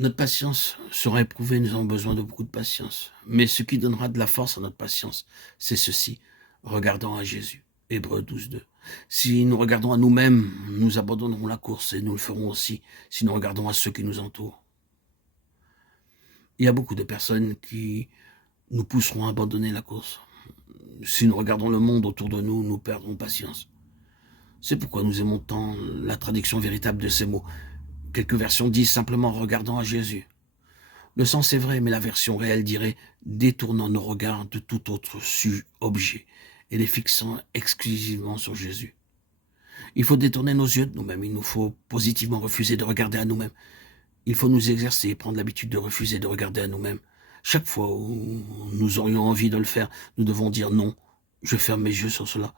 Notre patience sera éprouvée, nous avons besoin de beaucoup de patience. Mais ce qui donnera de la force à notre patience, c'est ceci. Regardons à Jésus. Hébreux 12:2. Si nous regardons à nous-mêmes, nous abandonnerons la course et nous le ferons aussi si nous regardons à ceux qui nous entourent. Il y a beaucoup de personnes qui nous pousseront à abandonner la course. Si nous regardons le monde autour de nous, nous perdrons patience. C'est pourquoi nous aimons tant la traduction véritable de ces mots. Quelques versions disent simplement regardant à Jésus. Le sens est vrai, mais la version réelle dirait détournant nos regards de tout autre objet et les fixant exclusivement sur Jésus. Il faut détourner nos yeux de nous-mêmes, il nous faut positivement refuser de regarder à nous-mêmes. Il faut nous exercer et prendre l'habitude de refuser de regarder à nous-mêmes. Chaque fois où nous aurions envie de le faire, nous devons dire non, je ferme mes yeux sur cela.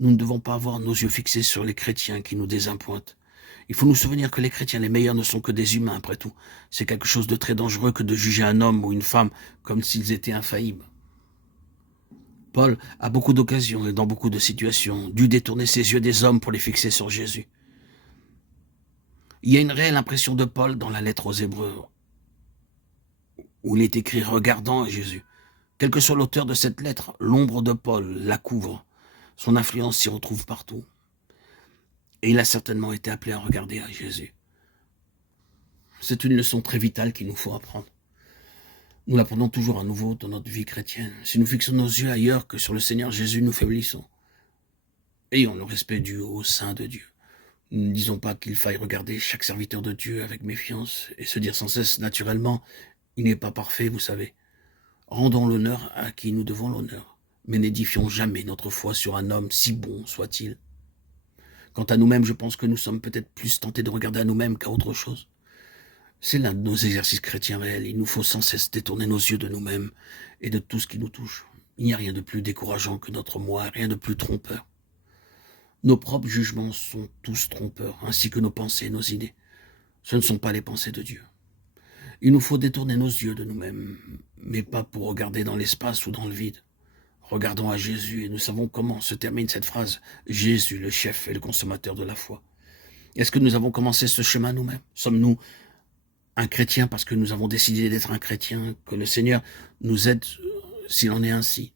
Nous ne devons pas avoir nos yeux fixés sur les chrétiens qui nous désappointent. Il faut nous souvenir que les chrétiens les meilleurs ne sont que des humains après tout. C'est quelque chose de très dangereux que de juger un homme ou une femme comme s'ils étaient infaillibles. Paul, à beaucoup d'occasions et dans beaucoup de situations, dut détourner ses yeux des hommes pour les fixer sur Jésus. Il y a une réelle impression de Paul dans la lettre aux Hébreux, où il est écrit « regardant à Jésus ». Quel que soit l'auteur de cette lettre, l'ombre de Paul la couvre. Son influence s'y retrouve partout. Et il a certainement été appelé à regarder à Jésus. C'est une leçon très vitale qu'il nous faut apprendre. Nous l'apprenons toujours à nouveau dans notre vie chrétienne. Si nous fixons nos yeux ailleurs que sur le Seigneur Jésus, nous faiblissons. Ayons le respect dû au Saint de Dieu. Nous ne disons pas qu'il faille regarder chaque serviteur de Dieu avec méfiance et se dire sans cesse naturellement, il n'est pas parfait, vous savez. Rendons l'honneur à qui nous devons l'honneur, mais n'édifions jamais notre foi sur un homme, si bon soit-il. Quant à nous-mêmes, je pense que nous sommes peut-être plus tentés de regarder à nous-mêmes qu'à autre chose. C'est l'un de nos exercices chrétiens réels. Il nous faut sans cesse détourner nos yeux de nous-mêmes et de tout ce qui nous touche. Il n'y a rien de plus décourageant que notre moi, rien de plus trompeur. Nos propres jugements sont tous trompeurs, ainsi que nos pensées et nos idées. Ce ne sont pas les pensées de Dieu. Il nous faut détourner nos yeux de nous-mêmes, mais pas pour regarder dans l'espace ou dans le vide. Regardons à Jésus et nous savons comment se termine cette phrase. Jésus, le chef et le consommateur de la foi. Est-ce que nous avons commencé ce chemin nous-mêmes? Sommes-nous un chrétien parce que nous avons décidé d'être un chrétien, que le Seigneur nous aide s'il en est ainsi?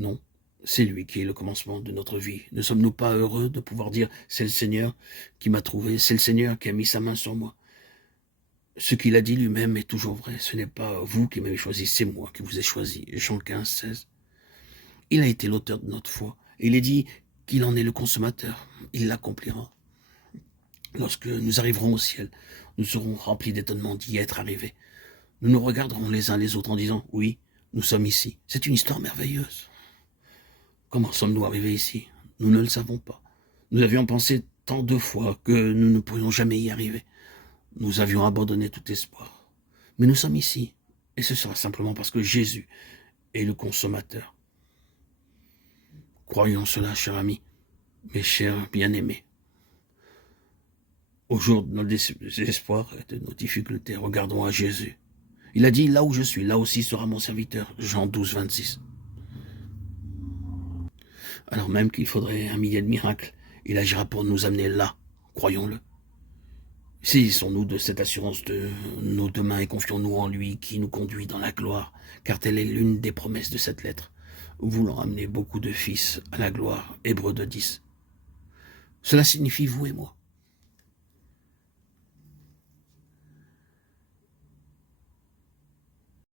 Non, c'est lui qui est le commencement de notre vie. Ne sommes-nous pas heureux de pouvoir dire c'est le Seigneur qui m'a trouvé, c'est le Seigneur qui a mis sa main sur moi? Ce qu'il a dit lui-même est toujours vrai. Ce n'est pas vous qui m'avez choisi, c'est moi qui vous ai choisi. Jean 15, 16. Il a été l'auteur de notre foi. Il est dit qu'il en est le consommateur. Il l'accomplira. Lorsque nous arriverons au ciel, nous serons remplis d'étonnement d'y être arrivés. Nous nous regarderons les uns les autres en disant « Oui, nous sommes ici ». C'est une histoire merveilleuse. Comment sommes-nous arrivés ici? Nous ne le savons pas. Nous avions pensé tant de fois que nous ne pourrions jamais y arriver. Nous avions abandonné tout espoir. Mais nous sommes ici. Et ce sera simplement parce que Jésus est le consommateur. Croyons cela, chers amis, mes chers bien-aimés. Au jour de nos désespoirs et de nos difficultés, regardons à Jésus. Il a dit, là où je suis, là aussi sera mon serviteur. Jean 12, 26. Alors même qu'il faudrait 1 millier de miracles, il agira pour nous amener là, croyons-le. Saisissons-nous de cette assurance de nos deux mains et confions-nous en lui qui nous conduit dans la gloire, car telle est l'une des promesses de cette lettre, voulant amener beaucoup de fils à la gloire. Hébreux 2, 10. Cela signifie vous et moi.